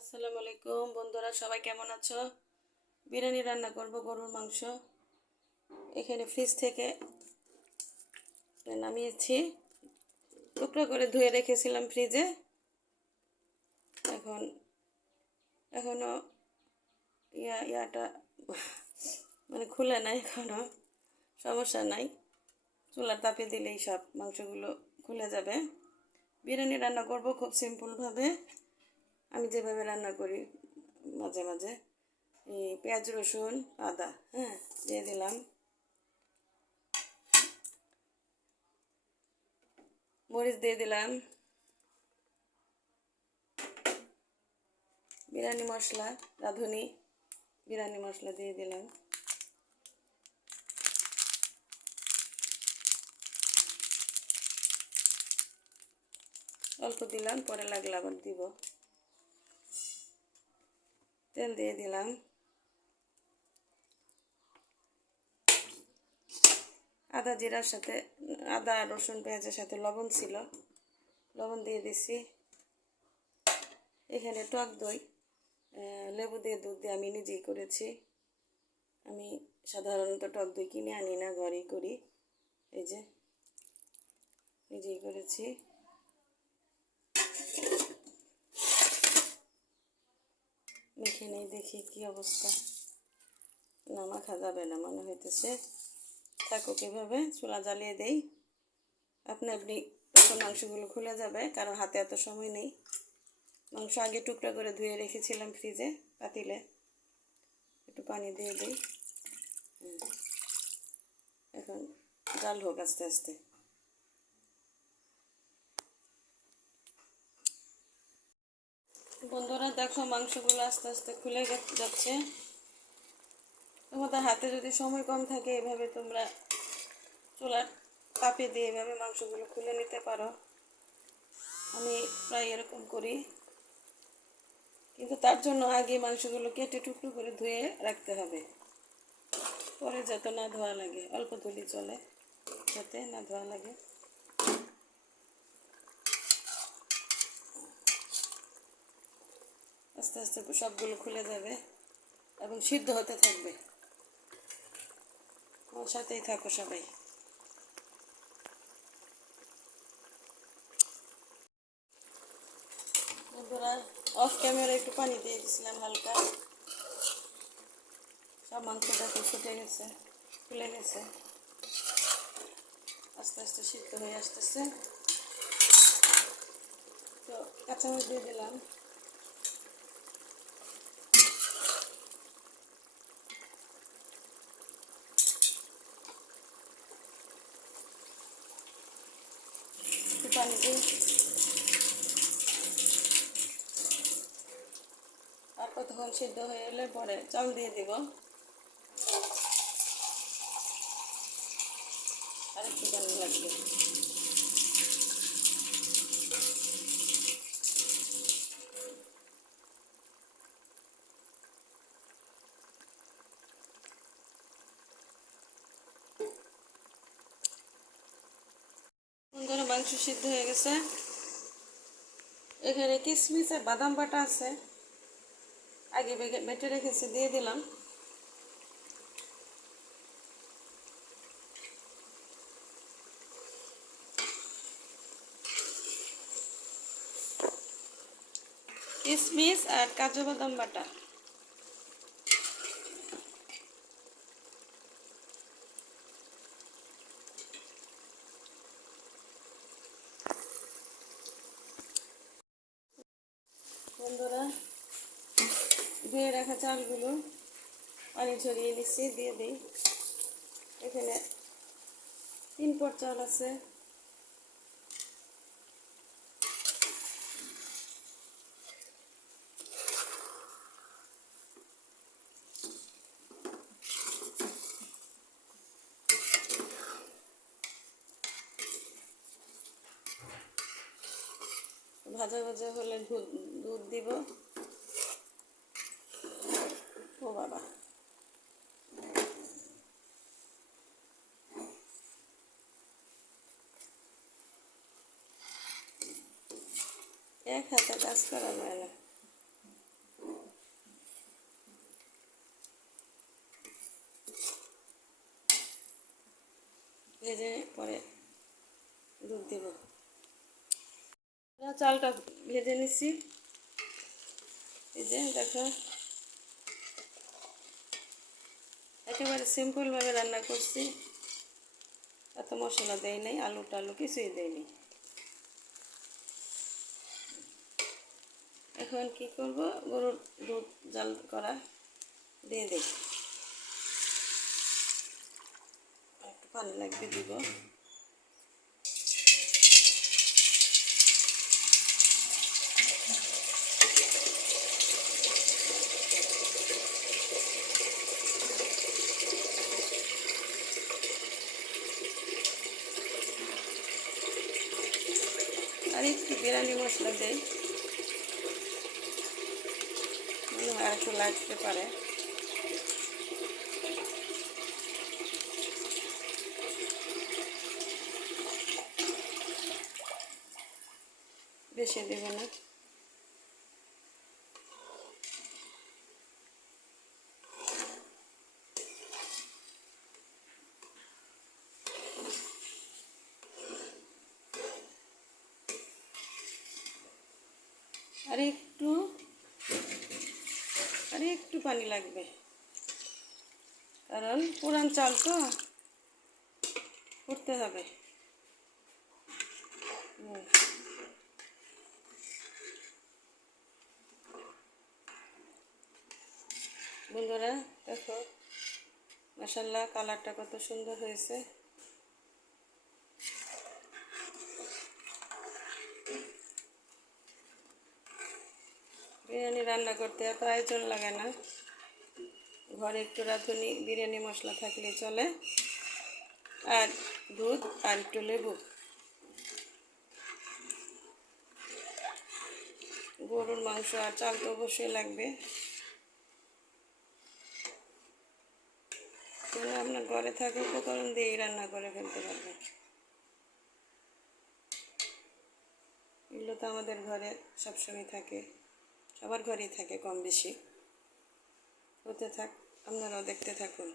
আসসালামু আলাইকুম বন্ধুরা, সবাই কেমন আছো? বিরিয়ানি রান্না করব, গরুর মাংস। এখানে ফ্রিজ থেকে নামিয়েছি, টুকরো করে ধুয়ে রেখেছিলাম ফ্রিজে। এখন এখনো ইয়াটা মানে খুলে নাই, এখনো সমস্যা নাই, চুলার তাপে দিলেই সব মাংসগুলো খুলে যাবে। বিরিয়ানি রান্না করব খুব সিম্পলভাবে, আমি যেভাবে রান্না করি মাঝে মাঝে। এই পেঁয়াজ, রসুন, আদা দিয়ে দিলাম, মরিচ দিয়ে দিলাম, বিরিয়ানি মশলা, রাঁধুনি বিরিয়ানি মশলা দিয়ে দিলাম, অল্প দিলাম, পরে লাগলে আবার দিব। তেল দিয়ে দিলাম, আদা জিরার সাথে, আদা রসুন পেঁয়াজের সাথে লবণ ছিল, লবণ দিয়ে দিছি। এখানে টক দই, লেবু দিয়ে দুধ দিয়ে আমি নিজেই করেছি। আমি সাধারণত টক দই কিনে আনি না, ঘরেই করি। এই যে নিজেই করেছি। মেখে নেই, দেখি কি অবস্থা। না, মাখা যাবে না মনে হইতেছে, থাকুক এভাবে। চুলা জ্বালিয়ে দেই, আপনি তখন মাংসগুলো খুলে যাবে, কারণ হাতে এত সময় নেই। মাংস আগে টুকরা করে ধুয়ে রেখেছিলাম ফ্রিজে পাতিলে, একটু পানি দিয়ে দিই। এখন জাল হোক আস্তে আস্তে। বন্ধুরা দেখো, মাংসগুলো আস্তে আস্তে খুলে যাচ্ছে। তোমাদের হাতে যদি সময় কম থাকে, এভাবে তোমরা চুলার তাপে দিয়ে এভাবে মাংসগুলো খুলে নিতে পারো। আমি প্রায় এরকম করি, কিন্তু তার জন্য আগে মাংসগুলো কেটে টুকরো করে ধুয়ে রাখতে হবে, পরে যাতে না ধোয়া লাগে। অল্প ধুলি চলে, যাতে না ধোয়া লাগে। আস্তে আস্তে সবগুলো খুলে যাবে এবং সিদ্ধ হতে থাকবে। আমার সাথেই থাকো সবাই। বন্ধুরা, অফ ক্যামেরা একটু পানি দিয়ে দিয়েছিলাম হালকা, সব মাংসটা তো ফুটে গেছে, ফুলে গেছে, আস্তে আস্তে সিদ্ধ হয়ে আসতেছে। তো কাঁচামরিচ দিয়ে দিলাম, একটু পানি দিই, আর কতক্ষণ সিদ্ধ হয়ে এলে পরে চাল দিয়ে দিব। আর একটু পানি লাগবে। বন্ধুরা, মাংস সিদ্ধ হয়ে গেছে। এখানে কিশমিশ আর বাদাম বাটা আছে, আগে বেটে রেখেছি, দিয়ে দিলাম। কিশমিশ আর কাজু বাদাম বাটা। বন্ধুরা, ধুয়ে রাখা চালগুলো পানি ঝরিয়ে নিচ্ছি, দিয়ে দিই। এখানে 3 পট চাল আছে। ভাজা ভাজা হলে দুধ দিব। ও বাবা, এক হাতে কাজ করা যায় না। ভেজে পরে দুধ দেব। চালটা ভেজে নিচ্ছি, এই যে দেখো একেবারে সিম্পলভাবে রান্না করছি, এত মশলা দেই নাই, আলু টালু কিছুই দেয়নি। এখন কি করব, গরুর দুধ জাল করা দিয়ে দিই, একটু পানি লাগবে দিব। আর একটু বিরিয়ানি মশলা দেই, মনে হয় আর একটু লাগতে পারে। বেশি দেব না। আর একটু পানি লাগবে, কারণ পুরান চাল তো ফুটতে হবে। বন্ধুরা দেখো, মাশাআল্লাহ কালারটা কত সুন্দর হয়েছে। বিরিয়ানি রান্না করতে এত আয়োজন লাগে না, ঘরে একটু রাঁধুনি বিরিয়ানি মশলা থাকলে চলে, আর দুধ আর একটু লেবু। গরুর মাংস আর চাল তো অবশ্যই লাগবে, তাহলে আপনার ঘরে থাকা উপকরণ দিয়েই রান্না করে ফেলতে পারবেন। এগুলো তো আমাদের ঘরে সবসময় থাকে, সবার ঘরেই থাকে কম বেশি। হতে থাক, আপনারাও দেখতে থাকুন।